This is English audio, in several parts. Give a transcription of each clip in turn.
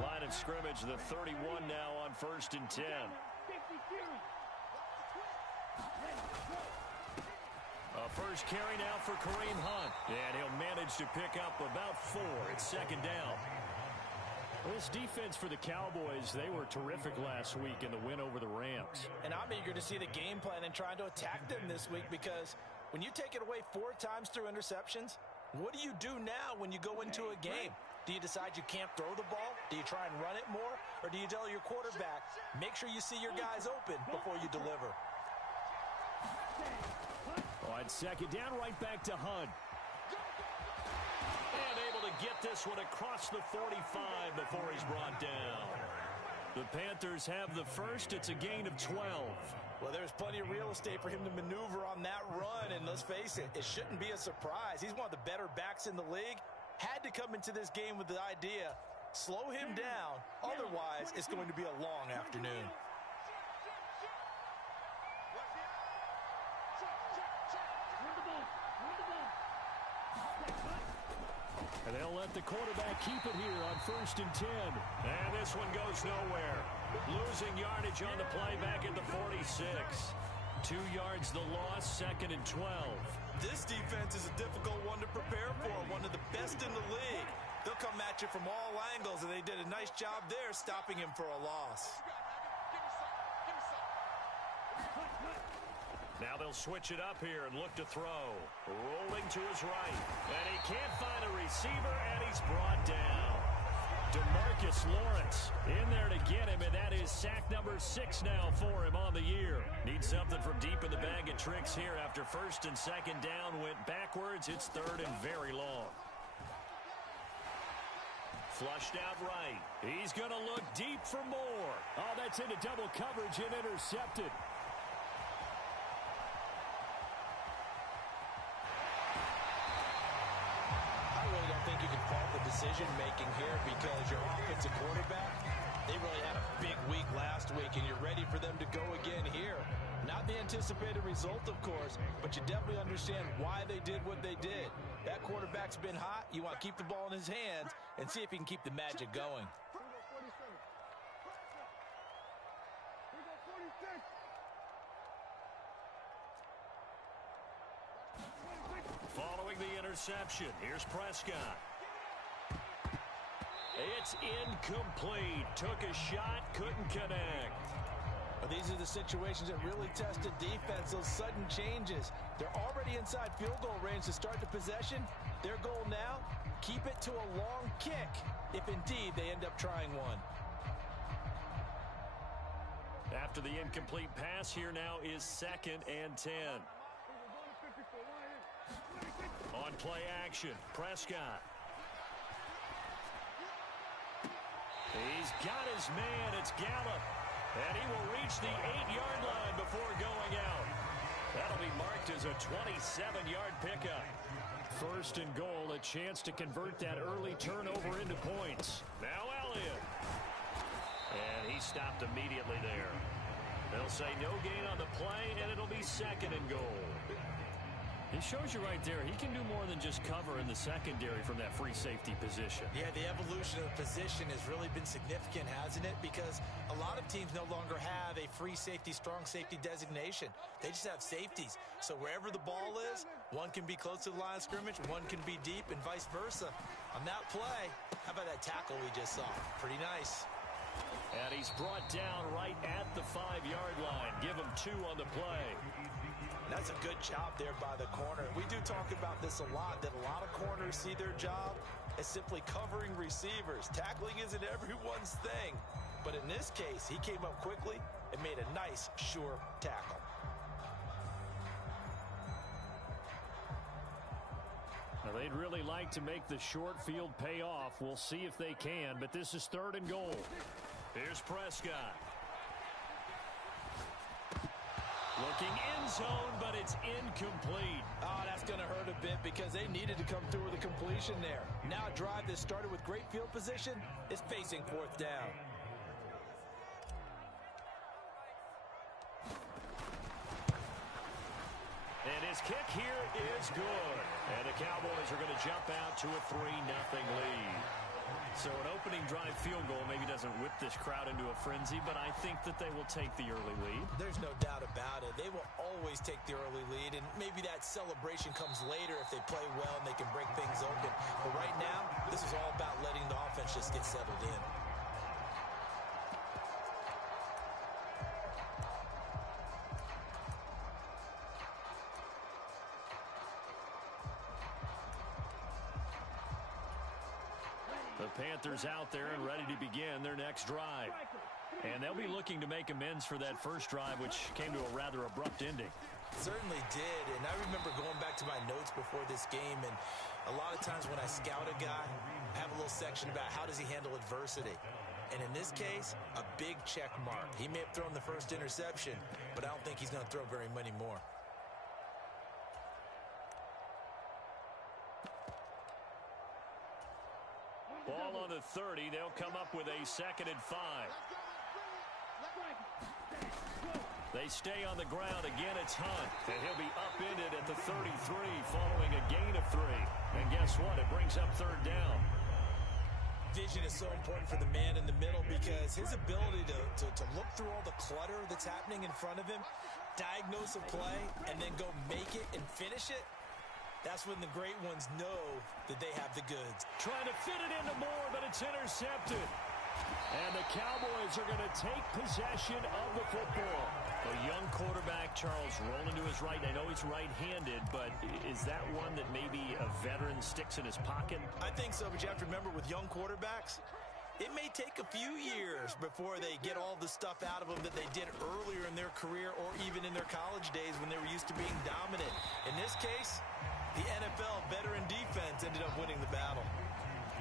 Line of scrimmage, the 31 now on 1st and 10. A first carry now for Kareem Hunt. And he'll manage to pick up about 4. It's 2nd down. Well, this defense for the Cowboys, they were terrific last week in the win over the Rams. And I'm eager to see the game plan and trying to attack them this week, because when you take it away 4 times through interceptions, what do you do now when you go into a game? Do you decide you can't throw the ball? Do you try and run it more? Or do you tell your quarterback, make sure you see your guys open before you deliver? On 2nd down, right back to Hunt. And able to get this one across the 45 before he's brought down. The Panthers have the first. It's a gain of 12. Well, there's plenty of real estate for him to maneuver on that run, and let's face it, it shouldn't be a surprise. He's one of the better backs in the league. Had to come into this game with the idea, slow him down, otherwise it's going to be a long afternoon. And they'll let the quarterback keep it here on 1st and 10. And this one goes nowhere. Losing yardage on the play back at the 46. 2 yards the loss, 2nd and 12. This defense is a difficult one to prepare for, one of the best in the league. They'll come at you from all angles, and they did a nice job there stopping him for a loss. Now they'll switch it up here and look to throw. Rolling to his right. And he can't find a receiver, and he's brought down. DeMarcus Lawrence in there to get him, and that is sack number 6 now for him on the year. Needs something from deep in the bag of tricks here after 1st and 2nd down went backwards. It's 3rd and very long. Flushed out right. He's going to look deep for more. Oh, that's into double coverage and intercepted. Decision-making here, because your offensive quarterback, they really had a big week last week, and you're ready for them to go again here. Not the anticipated result, of course, but you definitely understand why they did what they did. That quarterback's been hot. You want to keep the ball in his hands and see if he can keep the magic going. Following the interception, here's Prescott. It's incomplete. Took a shot, couldn't connect. Well, these are the situations that really test the defense, those sudden changes. They're already inside field goal range to start the possession. Their goal now, keep it to a long kick, if indeed they end up trying one. After the incomplete pass, here now is 2nd and 10. On play action, Prescott. He's got his man. It's Gallup. And he will reach the 8-yard line before going out. That'll be marked as a 27-yard pickup. 1st and goal, a chance to convert that early turnover into points. Now Elliott. And he stopped immediately there. They'll say no gain on the play, and it'll be 2nd and goal. He shows you right there, he can do more than just cover in the secondary from that free safety position. Yeah, the evolution of the position has really been significant, hasn't it? Because a lot of teams no longer have a free safety, strong safety designation. They just have safeties. So wherever the ball is, one can be close to the line of scrimmage, one can be deep, and vice versa. On that play, how about that tackle we just saw? Pretty nice. And he's brought down right at the 5-yard line. Give him 2 on the play. That's a good job there by the corner. We do talk about this a lot, that a lot of corners see their job as simply covering receivers. Tackling isn't everyone's thing. But in this case, he came up quickly and made a nice, sure tackle. Now, they'd really like to make the short field pay off. We'll see if they can, but this is 3rd and goal. Here's Prescott. Looking in zone, but it's incomplete. Oh, that's going to hurt a bit because they needed to come through with a completion there. Now a drive that started with great field position is facing 4th down. And his kick here is good. And the Cowboys are going to jump out to a 3-0 lead. So an opening drive field goal maybe doesn't whip this crowd into a frenzy, but I think that they will take the early lead. There's no doubt about it. They will always take the early lead, and maybe that celebration comes later if they play well and they can break things open. But right now, this is all about letting the offense just get settled in. The Panthers out there and ready to begin their next drive. And they'll be looking to make amends for that first drive, which came to a rather abrupt ending. Certainly did, and I remember going back to my notes before this game, and a lot of times when I scout a guy, I have a little section about how does he handle adversity. And in this case, a big check mark. He may have thrown the first interception, but I don't think he's going to throw very many more. Ball on the 30. They'll come up with a 2nd and 5. They stay on the ground. Again, it's Hunt. And he'll be upended at the 33 following a gain of 3. And guess what? It brings up 3rd down. Vision is so important for the man in the middle because his ability to look through all the clutter that's happening in front of him, diagnose a play, and then go make it and finish it, that's when the great ones know that they have the goods. Trying to fit it into Moore, but it's intercepted. And the Cowboys are going to take possession of the football. A young quarterback, Charles, rolling to his right. I know he's right-handed, but is that one that maybe a veteran sticks in his pocket? I think so, but you have to remember with young quarterbacks, it may take a few years before they get all the stuff out of them that they did earlier in their career or even in their college days when they were used to being dominant. In this case, the NFL veteran defense ended up winning the battle.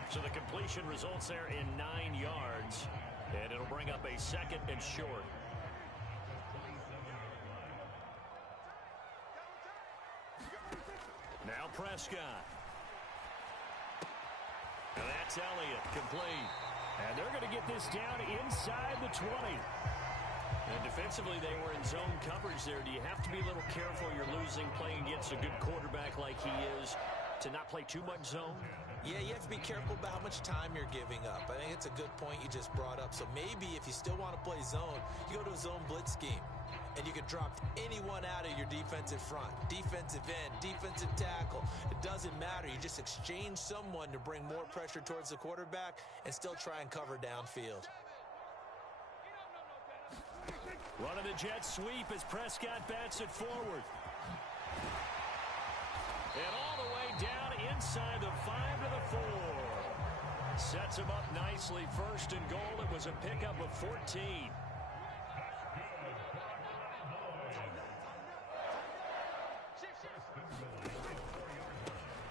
So the completion results there in 9 yards, and it'll bring up a 2nd and short. Now Prescott. And that's Elliott, complete. And they're going to get this down inside the 20. And defensively, they were in zone coverage there. Do you have to be a little careful? You're losing playing against a good quarterback like he is to not play too much zone? Yeah, you have to be careful about how much time you're giving up. I think it's a good point you just brought up. So maybe if you still want to play zone, you go to a zone blitz scheme. And you can drop anyone out of your defensive front. Defensive end, defensive tackle. It doesn't matter. You just exchange someone to bring more pressure towards the quarterback and still try and cover downfield. Running the jet sweep as Prescott bats it forward. And all the way down inside the 5 to the 4. Sets him up nicely. 1st and goal. It was a pickup of 14.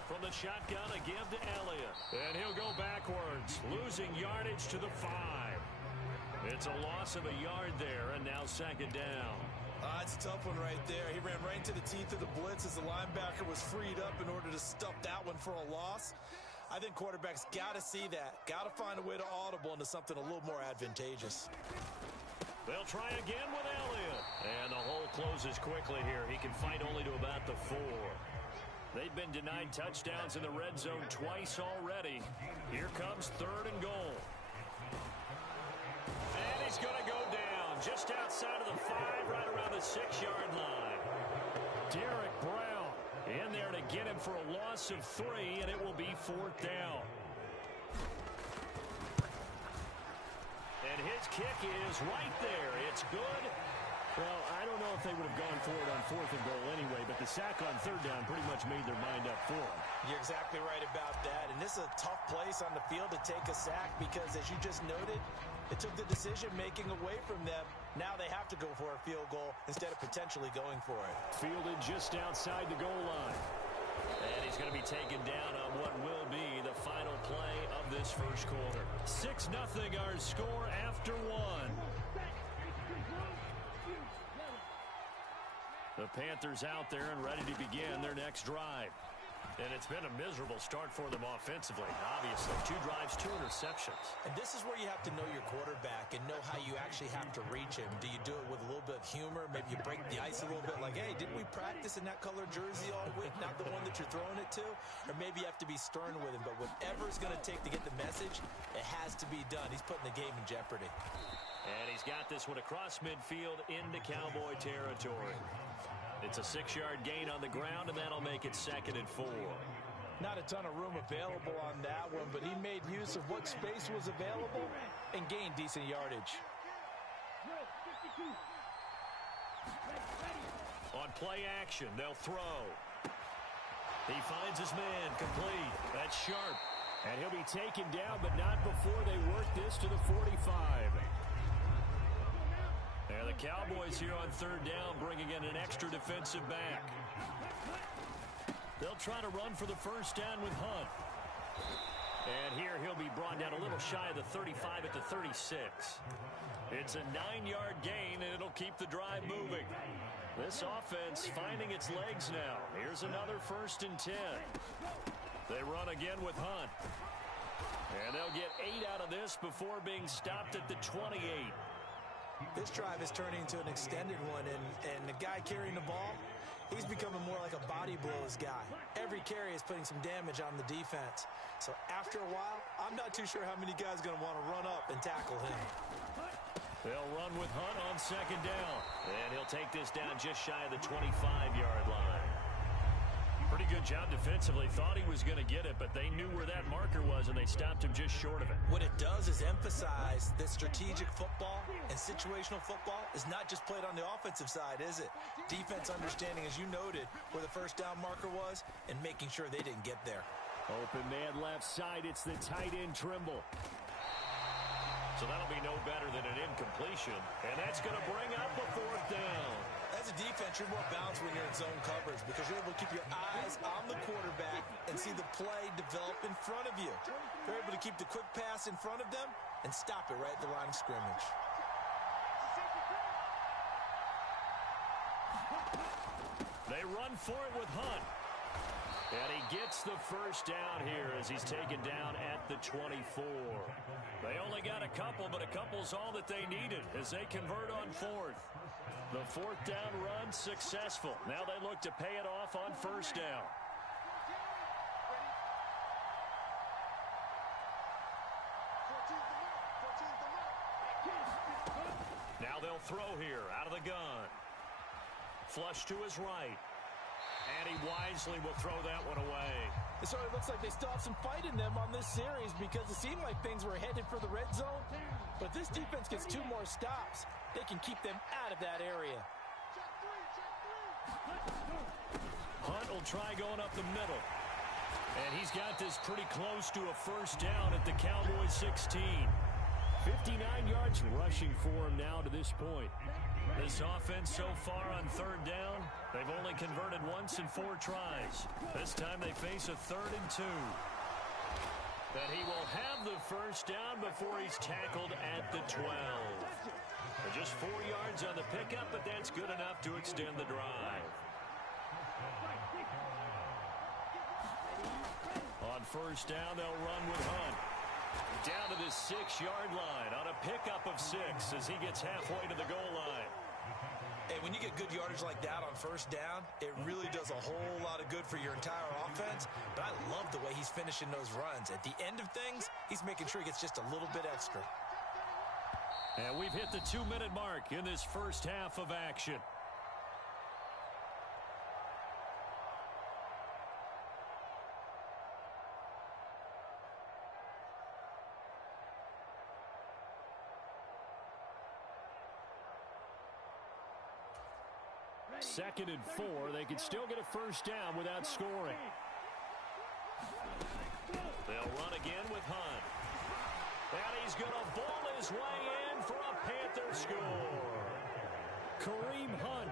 From the shotgun, a give to Elliott. And he'll go backwards, losing yardage to the 5. It's a loss of a yard there, and now 2nd down. It's a tough one right there. He ran right into the teeth of the blitz as the linebacker was freed up in order to stuff that one for a loss. I think quarterbacks got to see that. Got to find a way to audible into something a little more advantageous. They'll try again with Elliott. And the hole closes quickly here. He can fight only to about the 4. They've been denied touchdowns in the red zone twice already. Here comes 3rd and goal. And he's going to go down just outside of the 5, right around the 6-yard line. Derek Brown in there to get him for a loss of 3, and it will be 4th down. And his kick is right there. It's good. Well, I don't know if they would have gone for it on 4th and goal anyway, but the sack on 3rd down pretty much made their mind up for him. You're exactly right about that. And this is a tough place on the field to take a sack because, as you just noted, it took the decision-making away from them. Now they have to go for a field goal instead of potentially going for it. Fielded just outside the goal line. And he's going to be taken down on what will be the final play of this first quarter. 6-0 our score after 1. The Panthers out there and ready to begin their next drive. And it's been a miserable start for them offensively. Obviously, 2 drives, 2 interceptions. And this is where you have to know your quarterback and know how you actually have to reach him. Do you do it with a little bit of humor? Maybe you break the ice a little bit like, hey, didn't we practice in that color jersey all week, not the one that you're throwing it to? Or maybe you have to be stern with him. But whatever it's going to take to get the message, it has to be done. He's putting the game in jeopardy. And he's got this one across midfield into Cowboy territory. It's a 6-yard gain on the ground, and that'll make it 2nd and 4. Not a ton of room available on that one, but he made use of what space was available and gained decent yardage. On play action, they'll throw. He finds his man, complete. That's sharp. And he'll be taken down, but not before they work this to the 45. And the Cowboys here on 3rd down, bringing in an extra defensive back. They'll try to run for the 1st down with Hunt. And here he'll be brought down a little shy of the 35 at the 36. It's a 9-yard gain, and it'll keep the drive moving. This offense finding its legs now. Here's another 1st and 10. They run again with Hunt. And they'll get 8 out of this before being stopped at the 28. This drive is turning into an extended one, and the guy carrying the ball, he's becoming more like a body blows guy. Every carry is putting some damage on the defense. So after a while, I'm not too sure how many guys are going to want to run up and tackle him. They'll run with Hunt on 2nd down. And he'll take this down just shy of the 25-yard line. Pretty good job defensively. Thought he was going to get it, but they knew where that marker was, and they stopped him just short of it. What it does is emphasize that strategic football and situational football is not just played on the offensive side, is it? Defense understanding, as you noted, where the 1st down marker was and making sure they didn't get there. Open man left side. It's the tight end Trimble. So that'll be no better than an incompletion. And that's going to bring up a 4th down. As a defense, you're more balanced when you're in zone coverage because you're able to keep your eyes on the quarterback and see the play develop in front of you. You're able to keep the quick pass in front of them and stop it right at the line of scrimmage. They run for it with Hunt. And he gets the 1st down here as he's taken down at the 24. They only got a couple, but a couple's all that they needed as they convert on 4th. The 4th down run successful. Now they look to pay it off on 1st down. Now they'll throw here out of the gun. Flush to his right. And he wisely will throw that one away. It sort of looks like they still have some fight in them on this series because it seemed like things were headed for the red zone. But this defense gets 2 more stops. They can keep them out of that area. Hunt will try going up the middle. And he's got this pretty close to a 1st down at the Cowboys 16. 59 yards rushing for him now to this point. This offense so far on 3rd down, they've only converted once in 4 tries. This time they face a 3rd and 2. That he will have the 1st down before he's tackled at the 12. Just 4 yards on the pickup, but that's good enough to extend the drive. On 1st down, they'll run with Hunt. Down to the 6-yard line on a pickup of 6 as he gets halfway to the goal line. Hey, when you get good yardage like that on 1st down, it really does a whole lot of good for your entire offense. But I love the way he's finishing those runs. At the end of things, he's making sure he gets just a little bit extra. And we've hit the 2-minute mark in this 1st half of action. Second and 4. They could still get a 1st down without scoring. They'll run again with Hunt. And he's going to ball his way in for a Panther score. Kareem Hunt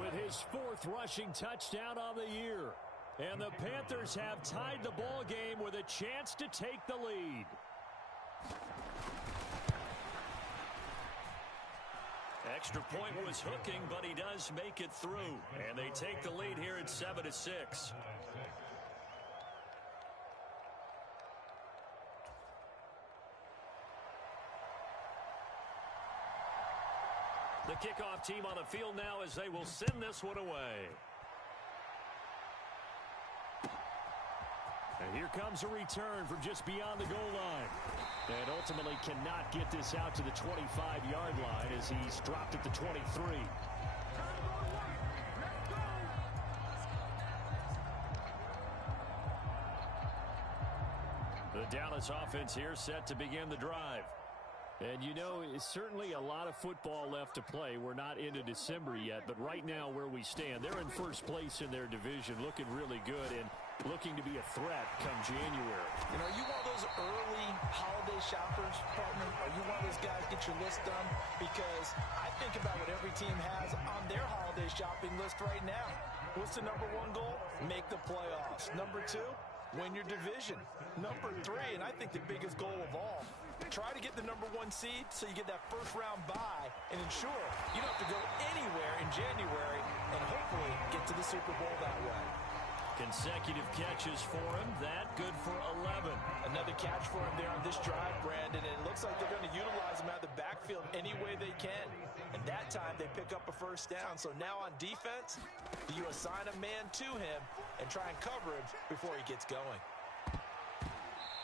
with his 4th rushing touchdown on the year. And the Panthers have tied the ball game with a chance to take the lead. Extra point was hooking, but he does make it through. And they take the lead here at 7-6. The kickoff team on the field now as they will send this one away. And here comes a return from just beyond the goal line. And ultimately cannot get this out to the 25-yard line as he's dropped at the 23. The Dallas offense here set to begin the drive. And, you know, it's certainly a lot of football left to play. We're not into December yet, but right now where we stand, they're in first place in their division, looking really good and looking to be a threat come January. You know, are you one of those early holiday shoppers, partner? Are you one of those guys get your list done? Because I think about what every team has on their holiday shopping list right now. What's the number one goal? Make the playoffs. Number two, win your division. Number three, and I think the biggest goal of all, try to get the number one seed so you get that first round bye and ensure you don't have to go anywhere in January and hopefully get to the Super Bowl that way. Consecutive catches for him. That good for 11. Another catch for him there on this drive, Brandon, and it looks like they're going to utilize him out of the backfield any way they can. And that time they pick up a first down. So now on defense, you assign a man to him and try and cover him before he gets going.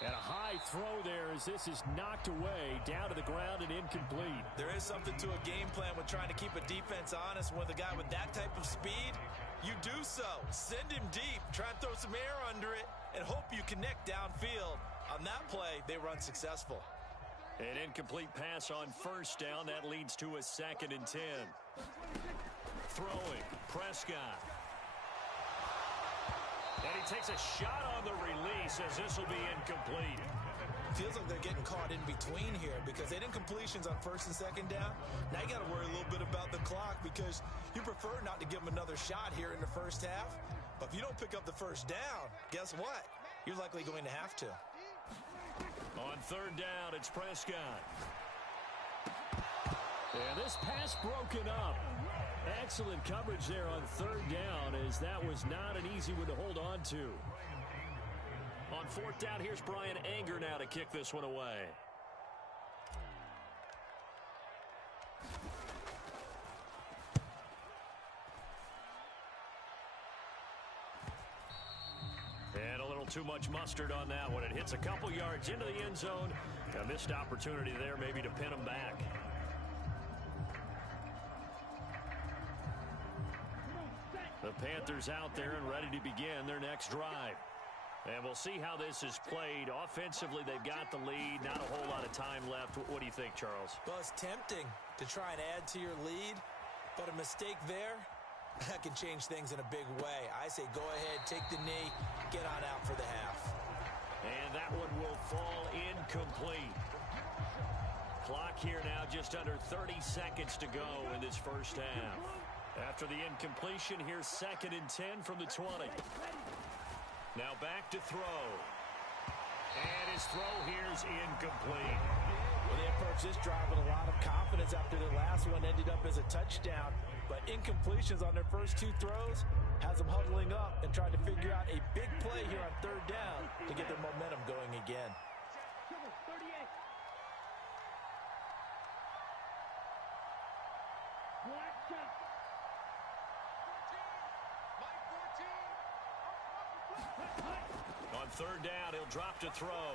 And a high throw there as this is knocked away, down to the ground and incomplete. There is something to a game plan with trying to keep a defense honest with a guy with that type of speed. You do so. Send him deep. Try and throw some air under it and hope you connect downfield. On that play, they run successful. An incomplete pass on first down. That leads to a 2nd and 10. Throwing, Prescott. And he takes a shot on the release as this will be incomplete. Feels like they're getting caught in between here because they didn't completions on first and second down. Now you got to worry a little bit about the clock because you prefer not to give them another shot here in the first half. But if you don't pick up the first down, guess what? You're likely going to have to. On third down, it's Prescott. And this pass broken up. Excellent coverage there on third down as that was not an easy one to hold on to. On fourth down, here's Brian Anger now to kick this one away. And a little too much mustard on that one. It hits a couple yards into the end zone. A missed opportunity there maybe to pin them back. The Panthers out there and ready to begin their next drive. And we'll see how this is played. Offensively, they've got the lead. Not a whole lot of time left. What do you think, Charles? Well, it's tempting to try and add to your lead, but a mistake there, that can change things in a big way. I say go ahead, take the knee, get on out for the half. And that one will fall incomplete. Clock here now just under 30 seconds to go in this first half. After the incompletion, here's 2nd and 10 from the 20. Now back to throw. And his throw here's incomplete. Well, they approached this drive with a lot of confidence after their last one ended up as a touchdown. But incompletions on their first two throws has them huddling up and trying to figure out a big play here on third down to get their momentum going again. On third down, he'll drop to throw.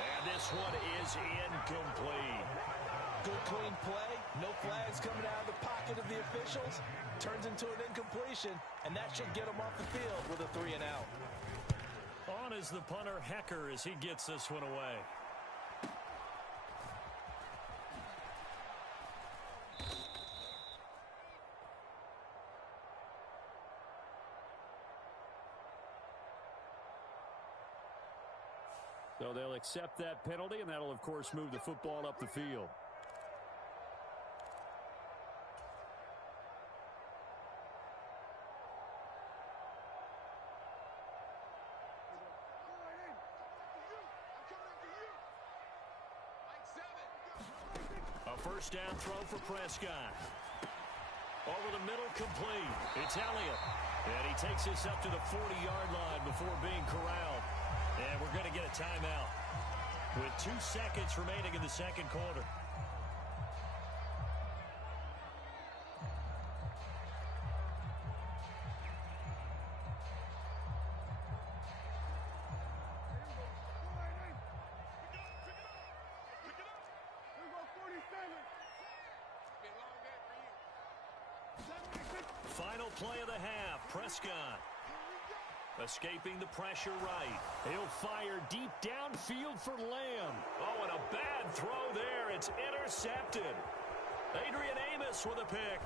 And this one is incomplete. Good clean play. No flags coming out of the pocket of the officials. Turns into an incompletion, and that should get him off the field with a 3 and out. On is the punter, Hecker, as he gets this one away. So they'll accept that penalty, and that'll, of course, move the football up the field. A first down throw for Prescott. Over the middle, complete. It's Elliott. And he takes this up to the 40-yard line before being corralled. And we're going to get a timeout. with 2 seconds remaining in the second quarter. Final play of the half. Prescott escaping the pressure right. He'll fire deep downfield for Lamb. Oh, and a bad throw there. It's intercepted. Adrian Amos with a pick.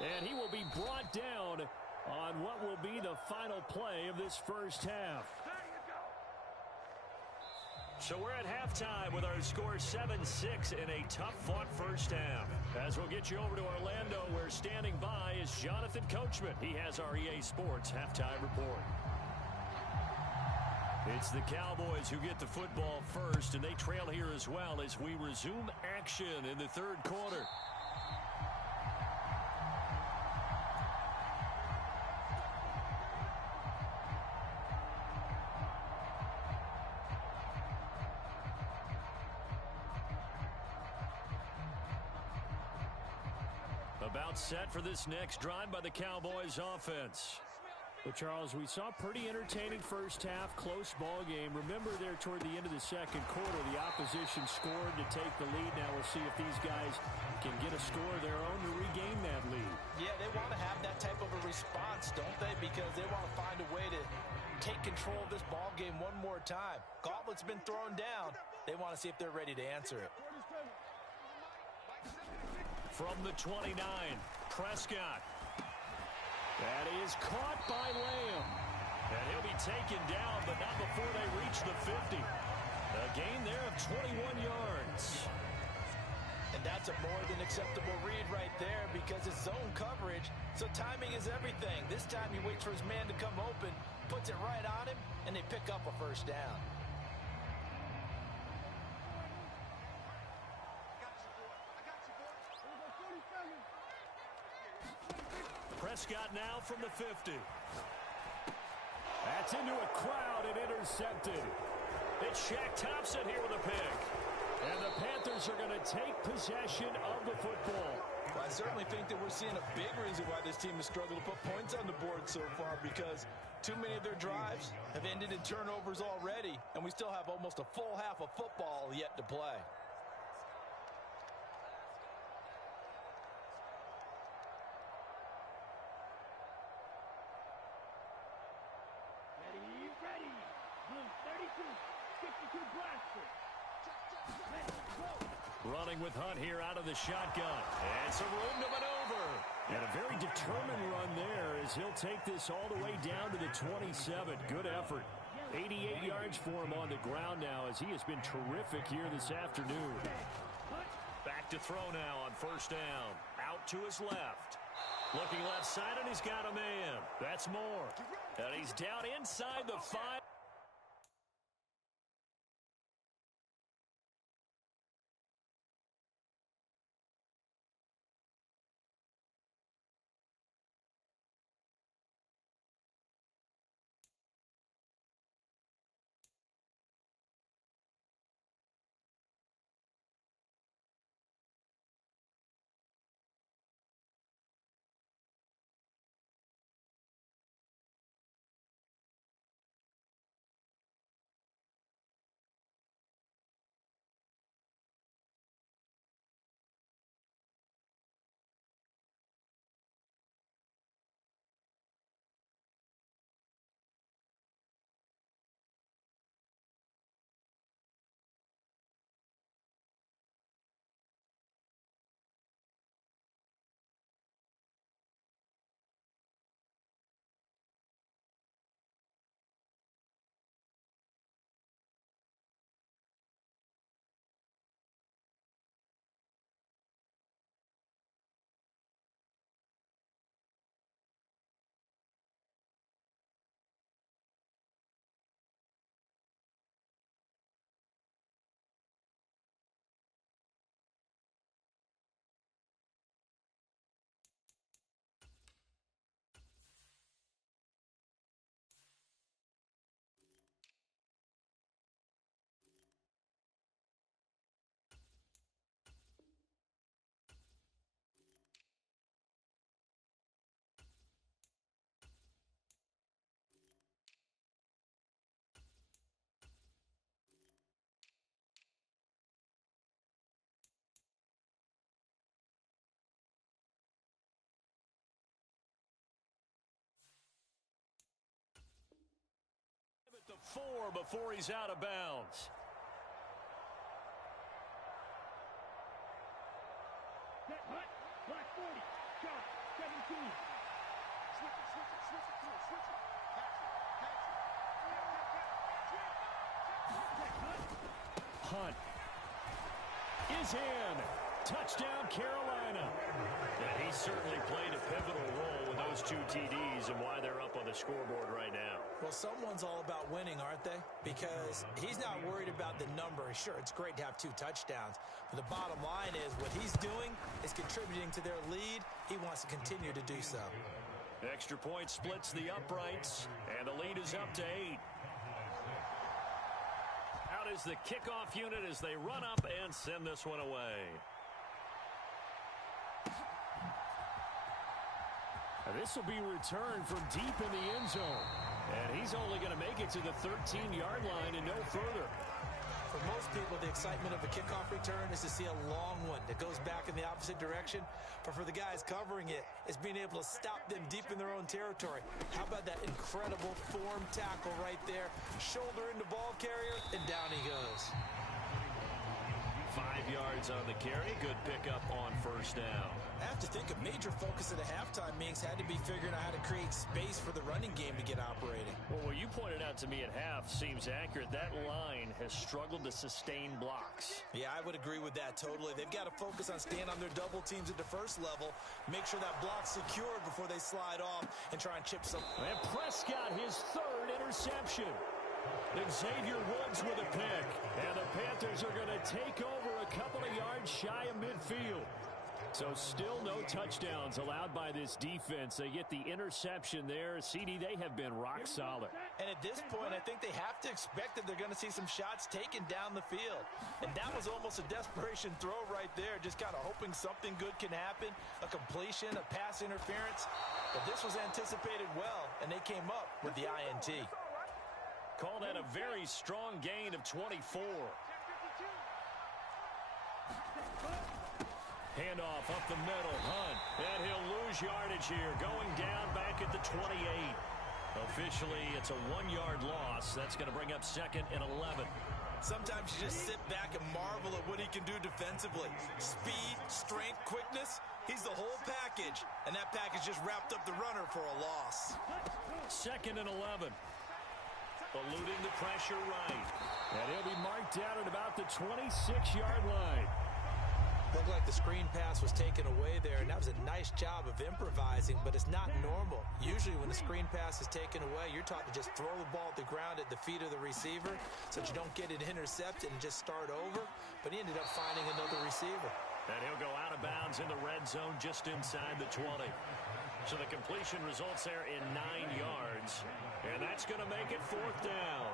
And he will be brought down on what will be the final play of this first half. So we're at halftime with our score 7-6 in a tough-fought first half. As we'll get you over to Orlando, where standing by is Jonathan Coachman. He has our EA Sports halftime report. It's the Cowboys who get the football first, and they trail here as well as we resume action in the third quarter. About set for this next drive by the Cowboys offense. Well, Charles, we saw a pretty entertaining first half, close ball game. Remember there toward the end of the second quarter, the opposition scored to take the lead. Now we'll see if these guys can get a score of their own to regain that lead. Yeah, they want to have that type of a response, don't they? Because they want to find a way to take control of this ball game one more time. Gauntlet's been thrown down. They want to see if they're ready to answer it. From the 29, Prescott. That is caught by Lamb. And he'll be taken down, but not before they reach the 50. A gain there of 21 yards. And that's a more than acceptable read right there because it's zone coverage, so timing is everything. This time he waits for his man to come open, puts it right on him, and they pick up a first down. Prescott now from the 50. That's into a crowd and intercepted. It's Shaq Thompson here with a pick. And the Panthers are going to take possession of the football. Well, I certainly think that we're seeing a big reason why this team has struggled to put points on the board so far, because too many of their drives have ended in turnovers already, and we still have almost a full half of football yet to play. Ready. Blue 32, 62 blaster. Let's go. Running with Hunt here out of the shotgun. And some room to maneuver. And a very determined run there as he'll take this all the way down to the 27. Good effort. 88 yards for him on the ground now as he has been terrific here this afternoon. Back to throw now on first down. Out to his left. Looking left side, and he's got a man. That's Moore. And he's down inside the 5. 4 before he's out of bounds. Set, hut, black 40, sharp, 17. Switch it, switch it, switch it, switch it. Hunt is in. Touchdown, Carolina. And he certainly played a pivotal role with those 2 TDs and why they're up on the scoreboard right now. Well, someone's all about winning, aren't they? Because he's not worried about the number. Sure, it's great to have 2 touchdowns. But the bottom line is what he's doing is contributing to their lead. He wants to continue to do so. Extra point splits the uprights, and the lead is up to 8. Out is the kickoff unit as they run up and send this one away. And this will be returned from deep in the end zone. And he's only going to make it to the 13-yard line and no further. For most people, the excitement of a kickoff return is to see a long one that goes back in the opposite direction. But for the guys covering it, it's being able to stop them deep in their own territory. How about that incredible form tackle right there? Shoulder into ball carrier, and down he goes. 5 yards on the carry. Good pickup on first down. I have to think a major focus at the halftime meetings had to be figuring out how to create space for the running game to get operating. Well, what you pointed out to me at half seems accurate. That line has struggled to sustain blocks. Yeah, I would agree with that totally. They've got to focus on staying on their double teams at the first level, make sure that block's secured before they slide off and try and chip some. And Prescott, his 3rd interception. Xavier Woods with a pick. And the Panthers are going to take over a couple of yards shy of midfield. So still no touchdowns allowed by this defense. They get the interception there. CD, they have been rock solid. And at this point, I think they have to expect that they're going to see some shots taken down the field. And that was almost a desperation throw right there, just kind of hoping something good can happen, a completion, a pass interference. But this was anticipated well, and they came up with the INT. Call that a very strong gain of 24. Handoff up the middle, Hunt, and he'll lose yardage here, going down back at the 28. Officially, it's a 1-yard loss. That's going to bring up 2nd and 11. Sometimes you just sit back and marvel at what he can do defensively. Speed, strength, quickness, he's the whole package. And that package just wrapped up the runner for a loss. 2nd and 11. Eluding the pressure right. And he'll be marked down at about the 26-yard line. Looked like the screen pass was taken away there, and that was a nice job of improvising, but it's not normal. Usually when the screen pass is taken away, you're taught to just throw the ball at the ground at the feet of the receiver so that you don't get it intercepted and just start over, but he ended up finding another receiver. And he'll go out of bounds in the red zone just inside the 20. So the completion results there in 9 yards, and that's going to make it 4th down.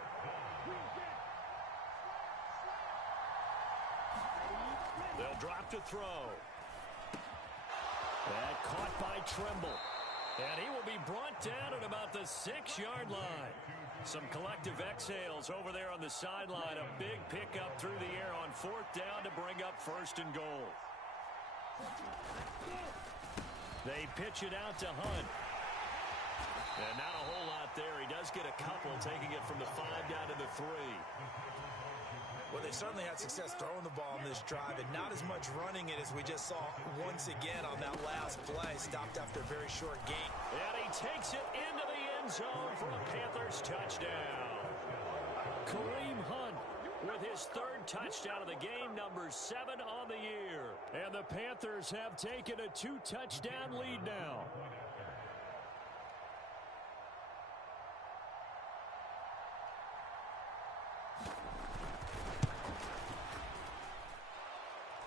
They'll drop to throw. And caught by Trimble. And he will be brought down at about the 6-yard line. Some collective exhales over there on the sideline. A big pickup through the air on 4th down to bring up 1st and goal. They pitch it out to Hunt. And not a whole lot there. He does get a couple, taking it from the 5 down to the 3. Well, they certainly had success throwing the ball in this drive, and not as much running it as we just saw once again on that last play. Stopped after a very short gain. And he takes it into the end zone for a Panthers touchdown. Kareem Hunt with his 3rd touchdown of the game, number 7 on the year. And the Panthers have taken a 2-touchdown lead now.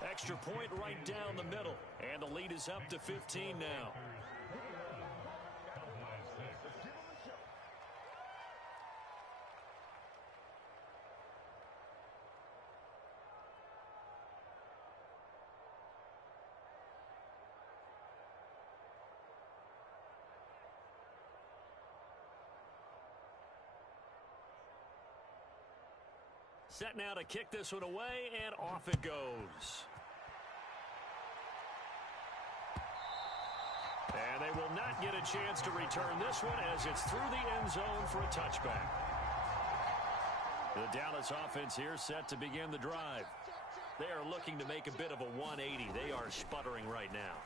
Extra point right down the middle. And the lead is up to 15 now. Set now to kick this one away, and off it goes. And they will not get a chance to return this one as it's through the end zone for a touchback. The Dallas offense here set to begin the drive. They are looking to make a bit of a 180. They are sputtering right now.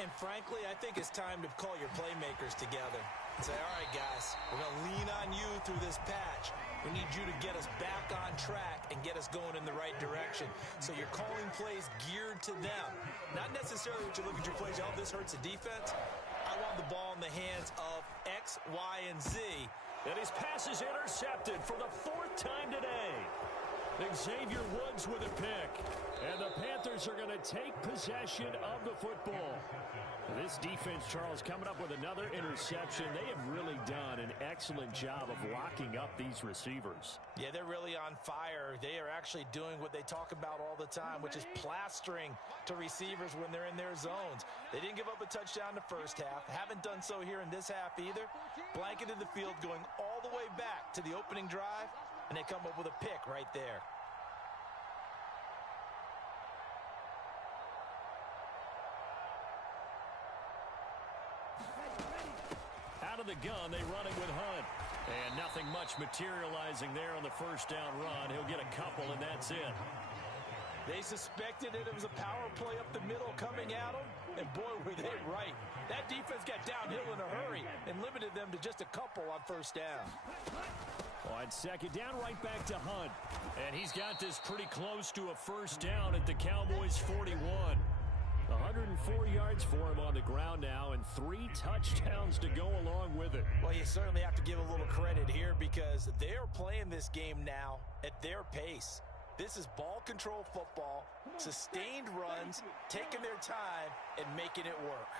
And frankly, I think it's time to call your playmakers together and say, all right, guys, we're going to lean on you through this patch. We need you to get us back on track and get us going in the right direction. So you're calling plays geared to them. Not necessarily that you look at your plays, oh, this hurts the defense. I want the ball in the hands of X, Y, and Z. And his pass is intercepted for the 4th time today. Xavier Woods with a pick. And the Panthers are going to take possession of the football. This defense, Charles, coming up with another interception. They have really done an excellent job of locking up these receivers. Yeah, they're really on fire. They are actually doing what they talk about all the time, which is plastering to receivers when they're in their zones. They didn't give up a touchdown the first half. Haven't done so here in this half either. Blanketed the field going all the way back to the opening drive, and they come up with a pick right there. Out of the gun, they run it with Hunt. And nothing much materializing there on the first down run. He'll get a couple, and that's it. They suspected it was a power play up the middle coming at them, and boy, were they right. That defense got downhill in a hurry and limited them to just a couple on first down. On second down, right back to Hunt. And he's got this pretty close to a first down at the Cowboys' 41. 104 yards for him on the ground now, and 3 touchdowns to go along with it. Well, you certainly have to give a little credit here because they're playing this game now at their pace. This is ball control football, sustained runs, taking their time, and making it work.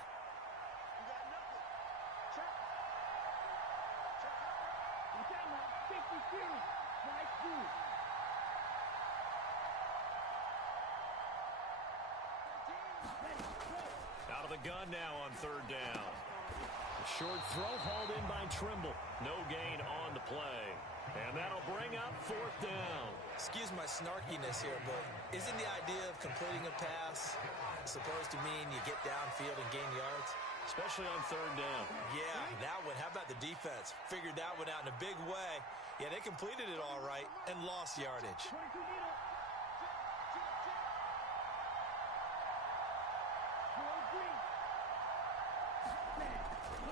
Out of the gun now on third down. A short throw hauled in by Trimble. No gain on the play. And that'll bring up 4th down. Excuse my snarkiness here, but isn't the idea of completing a pass supposed to mean you get downfield and gain yards? Especially on third down. Yeah, that one. How about the defense? Figured that one out in a big way. Yeah, they completed it all right and lost yardage.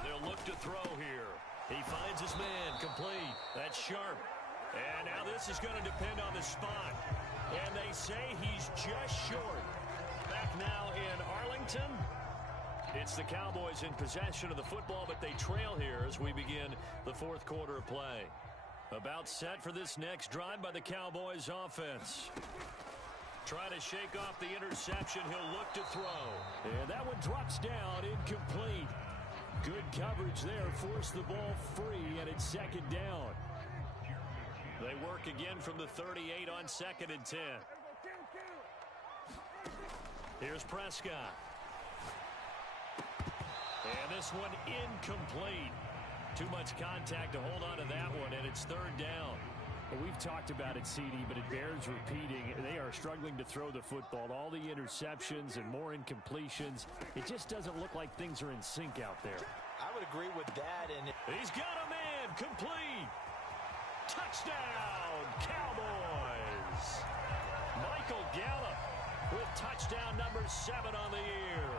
They'll look to throw here. He finds his man complete. That's sharp. And now this is going to depend on the spot. And they say he's just short. Back now in Arlington. It's the Cowboys in possession of the football, but they trail here as we begin the 4th quarter of play. About set for this next drive by the Cowboys offense. Trying to shake off the interception. He'll look to throw. And that one drops down, incomplete. Good coverage there. Forced the ball free, and it's second down. They work again from the 38 on 2nd and 10. Here's Prescott. And this one incomplete. Too much contact to hold on to that one, and it's third down. Well, we've talked about it, CD, but it bears repeating. They are struggling to throw the football. All the interceptions and more incompletions. It just doesn't look like things are in sync out there. I would agree with that. And he's got a man complete. Touchdown, Cowboys. Michael Gallup with touchdown number 7 on the year.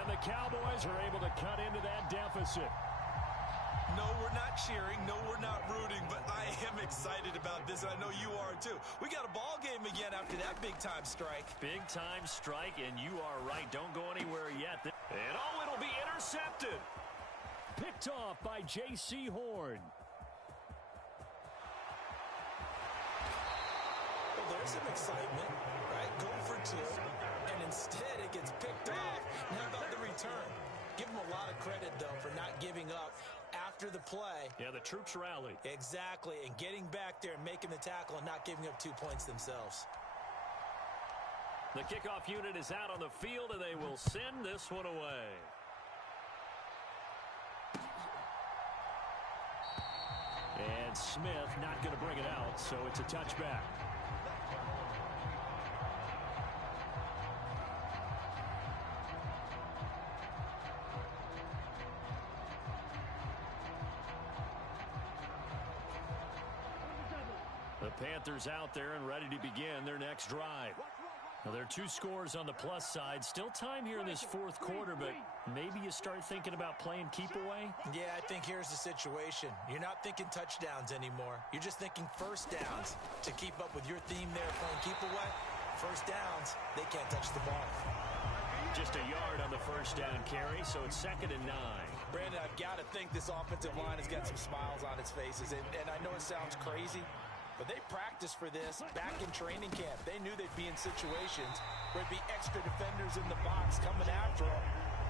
And the Cowboys are able to cut into that deficit. No, we're not cheering. No, we're not rooting. But I am excited about this, and I know you are too. We got a ball game again after that big-time strike. Big-time strike, and you are right. Don't go anywhere yet. And oh, it'll be intercepted. Picked off by J.C. Horn. Well, there's some excitement, right? Go for 2, and instead it gets picked off. And how about the return? Give them a lot of credit, though, for not giving up after the play. Yeah, the troops rallied. Exactly, and getting back there and making the tackle and not giving up 2 points themselves. The kickoff unit is out on the field, and they will send this one away. And Smith not going to bring it out, so it's a touchback. The Panthers out there and ready to begin their next drive. Now, there are 2 scores on the plus side. Still time here in this fourth quarter, but maybe you start thinking about playing keep away? Yeah, I think here's the situation. You're not thinking touchdowns anymore. You're just thinking first downs. To keep up with your theme there, playing keep away, first downs, they can't touch the ball. Just a yard on the first down carry, so it's 2nd and 9. Brandon, I've got to think this offensive line has got some smiles on its faces. And I know it sounds crazy, but they practiced for this back in training camp. They knew they'd be in situations where there'd be extra defenders in the box coming after them,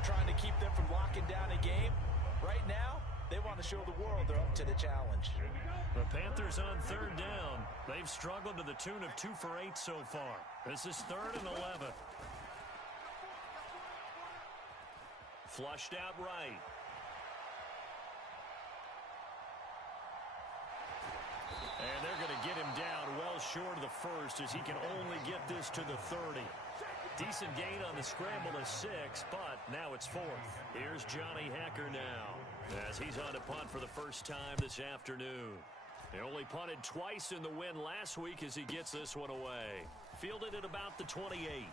trying to keep them from locking down a game. Right now, they want to show the world they're up to the challenge. The Panthers on 3rd down. They've struggled to the tune of 2 for 8 so far. This is 3rd and 11. Flushed out right. And they're going to get him down well short of the first as he can only get this to the 30. Decent gain on the scramble of 6, but now it's 4th. Here's Johnny Hacker now as he's on to punt for the first time this afternoon. He only punted twice in the win last week as he gets this one away. Fielded at about the 28.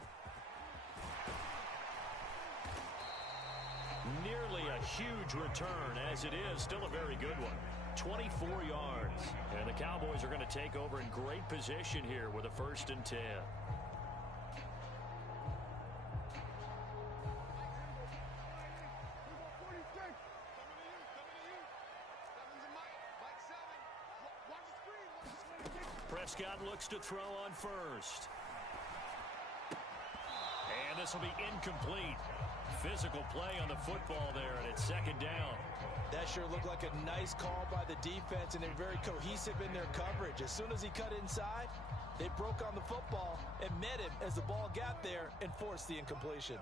Nearly a huge return, as it is still a very good one. 24 yards. And the Cowboys are going to take over in great position here with a 1st and 10. Prescott looks to throw on first. And this will be incomplete. Physical play on the football there, and it's 2nd down. That sure looked like a nice call by the defense, and they're very cohesive in their coverage. As soon as he cut inside, they broke on the football and met him as the ball got there and forced the incompletion.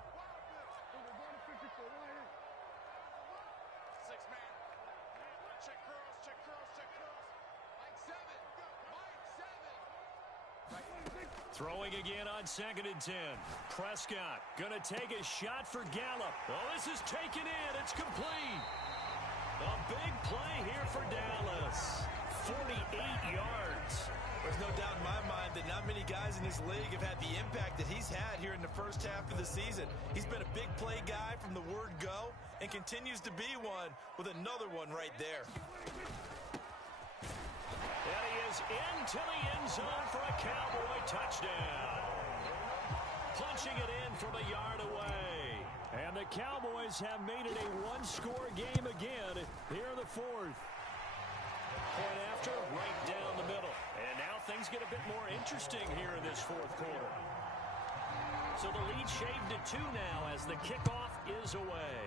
Throwing again on 2nd and 10. Prescott going to take a shot for Gallup. Oh, this is taken in. It's complete. A big play here for Dallas. 48 yards. There's no doubt in my mind that not many guys in this league have had the impact that he's had here in the first half of the season. He's been a big play guy from the word go and continues to be one with another one right there. And he is into the end zone for a Cowboy touchdown. Punching it in from a yard away. And the Cowboys have made it a one-score game again here in the 4th. Point after, right down the middle. And now things get a bit more interesting here in this 4th quarter. So the lead shaved to 2 now as the kickoff is away.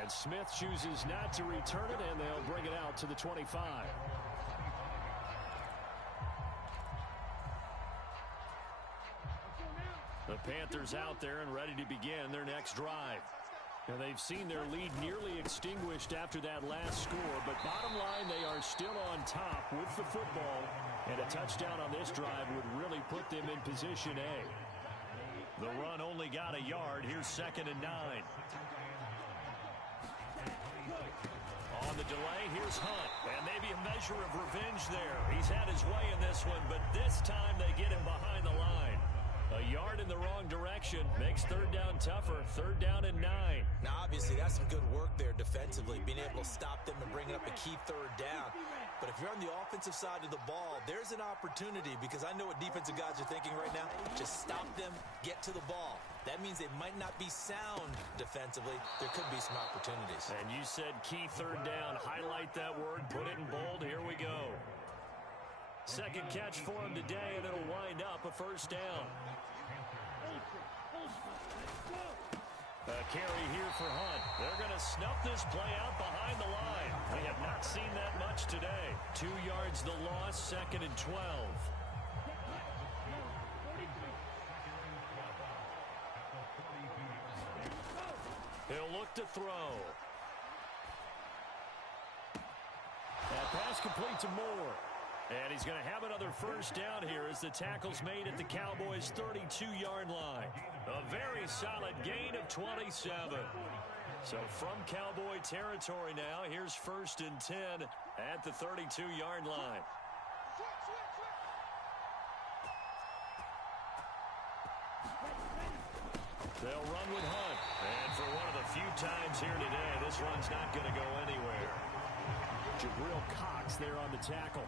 And Smith chooses not to return it, and they'll bring it out to the 25. The Panthers out there and ready to begin their next drive. And they've seen their lead nearly extinguished after that last score, but bottom line, they are still on top with the football, and a touchdown on this drive would really put them in position A. The run only got a yard. Here's 2nd and 9. On the delay, here's Hunt, and maybe a measure of revenge there. He's had his way in this one, but this time they get him behind the line. A yard in the wrong direction makes 3rd down tougher. 3rd down and 9. Now, obviously, that's some good work there defensively, being able to stop them and bringing up a key 3rd down. But if you're on the offensive side of the ball, there's an opportunity, because I know what defensive guys are thinking right now. Just stop them, get to the ball. That means they might not be sound defensively. There could be some opportunities. And you said key 3rd down. Highlight that word. Put it in bold. Here we go. 2nd catch for him today, and it'll wind up a 1st down. A carry here for Hunt. They're going to snuff this play out behind the line. We have not seen that much today. 2 yards the loss, 2nd and 12. He'll look to throw. That pass complete to Moore. And he's going to have another 1st down here as the tackle's made at the Cowboys' 32-yard line. A very solid gain of 27. So from Cowboy territory now, here's 1st and 10 at the 32-yard line. They'll run with Hunt. And for one of the few times here today, this run's not going to go anywhere. Jabril Cox there on the tackle.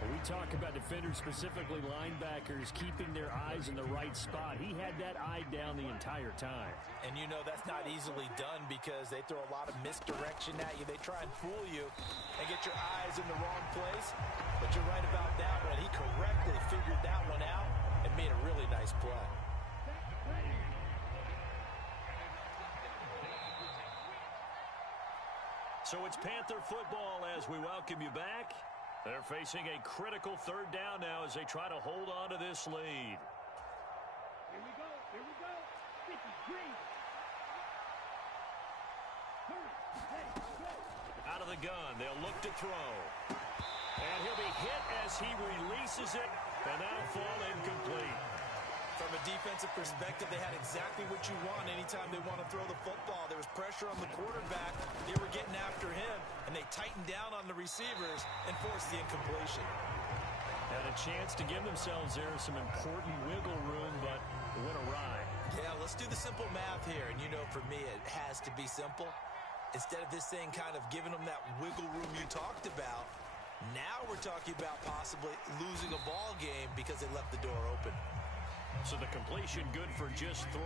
When we talk about defenders, specifically linebackers, keeping their eyes in the right spot, he had that eye down the entire time. And you know that's not easily done because they throw a lot of misdirection at you. They try and fool you and get your eyes in the wrong place. But you're right about that one. He correctly figured that one out and made a really nice play. So it's Panther football as we welcome you back. They're facing a critical 3rd down now as they try to hold on to this lead. Here we go. Here we go. 50, green. Hurry. Let's go. Out of the gun, they'll look to throw. And he'll be hit as he releases it, and that'll fall incomplete. From a defensive perspective, they had exactly what you want anytime they want to throw the football. There was pressure on the quarterback. They were getting after him, and they tightened down on the receivers and forced the incompletion. Had a chance to give themselves there some important wiggle room, but it went awry. Yeah, let's do the simple math here. And you know, for me, it has to be simple. Instead of this thing kind of giving them that wiggle room you talked about, now we're talking about possibly losing a ball game because they left the door open. So the completion good for just 3.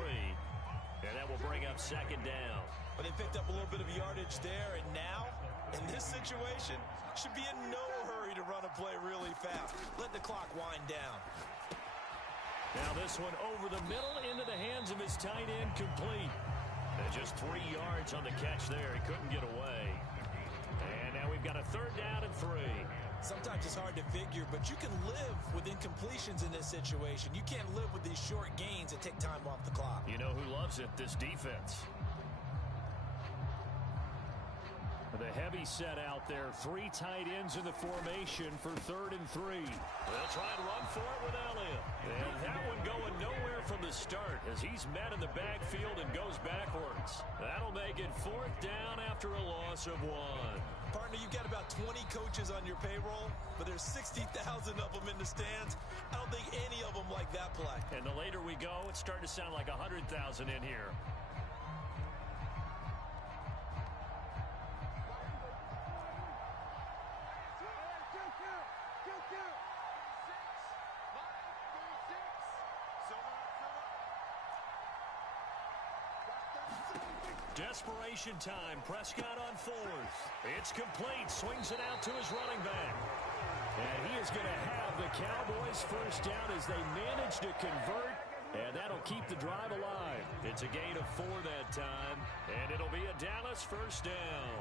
And that will bring up 2nd down. But they picked up a little bit of yardage there, and now, in this situation, should be in no hurry to run a play really fast. Let the clock wind down. Now this one over the middle into the hands of his tight end, complete. And just 3 yards on the catch there. He couldn't get away. And now we've got a 3rd down and 3. Sometimes it's hard to figure, but you can live with incompletions in this situation. You can't live with these short gains that take time off the clock. You know who loves it? This defense. The heavy set out there. 3 tight ends in the formation for 3rd and 3. They'll try and run for it with Elliott. And that one going nowhere from the start as he's met in the backfield and goes backwards. That'll make it 4th down after a loss of 1. Partner, you've got about 20 coaches on your payroll, but there's 60,000 of them in the stands. I don't think any of them like that play. And the later we go, it's starting to sound like 100,000 in here. Desperation time. Prescott on 4th. It's complete. Swings it out to his running back. And he is going to have the Cowboys 1st down as they manage to convert, and that'll keep the drive alive. It's a gain of 4 that time, and it'll be a Dallas 1st down.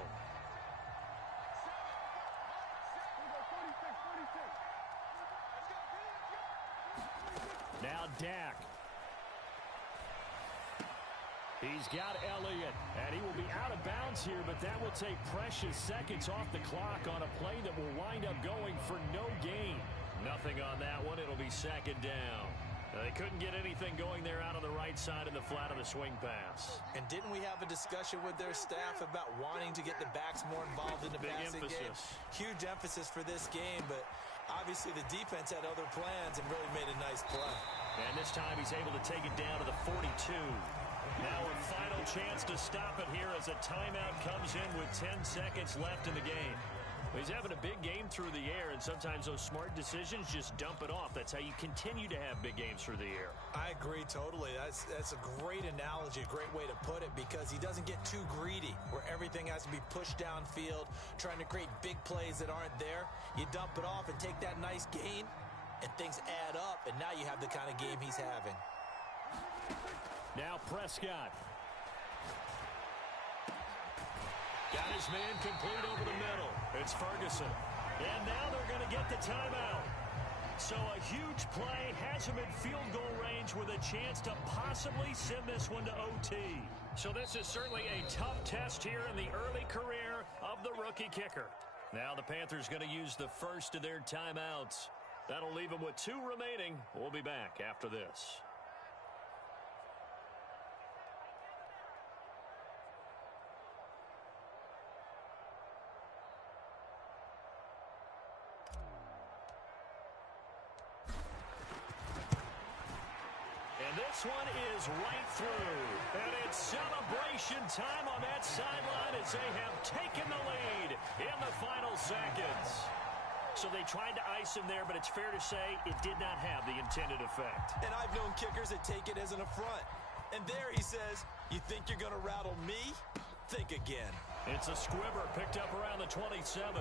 Now Dak. He's got Elliott, and he will be out of bounds here, but that will take precious seconds off the clock on a play that will wind up going for no gain. Nothing on that one. It'll be 2nd down. They couldn't get anything going there out on the right side of the flat of the swing pass. And didn't we have a discussion with their staff about wanting to get the backs more involved in the passing game? Huge emphasis for this game, but obviously the defense had other plans and really made a nice play. And this time he's able to take it down to the 42. Now a final chance to stop it here as a timeout comes in with 10 seconds left in the game. He's having a big game through the air, and sometimes those smart decisions just dump it off. That's how you continue to have big games through the air. I agree totally. That's a great analogy, a great way to put it, because he doesn't get too greedy where everything has to be pushed downfield, trying to create big plays that aren't there. You dump it off and take that nice gain, and things add up, and now you have the kind of game he's having. Now Prescott. Got his man complete over the middle. It's Ferguson. And now they're going to get the timeout. So a huge play has him in field goal range with a chance to possibly send this one to OT. So this is certainly a tough test here in the early career of the rookie kicker. Now the Panthers going to use the first of their timeouts. That'll leave them with 2 remaining. We'll be back after this. this one is right through. And it's celebration time on that sideline as they have taken the lead in the final seconds. So they tried to ice him there, but it's fair to say it did not have the intended effect. And I've known kickers that take it as an affront. And there he says, you think you're going to rattle me? Think again. It's a squibber picked up around the 27.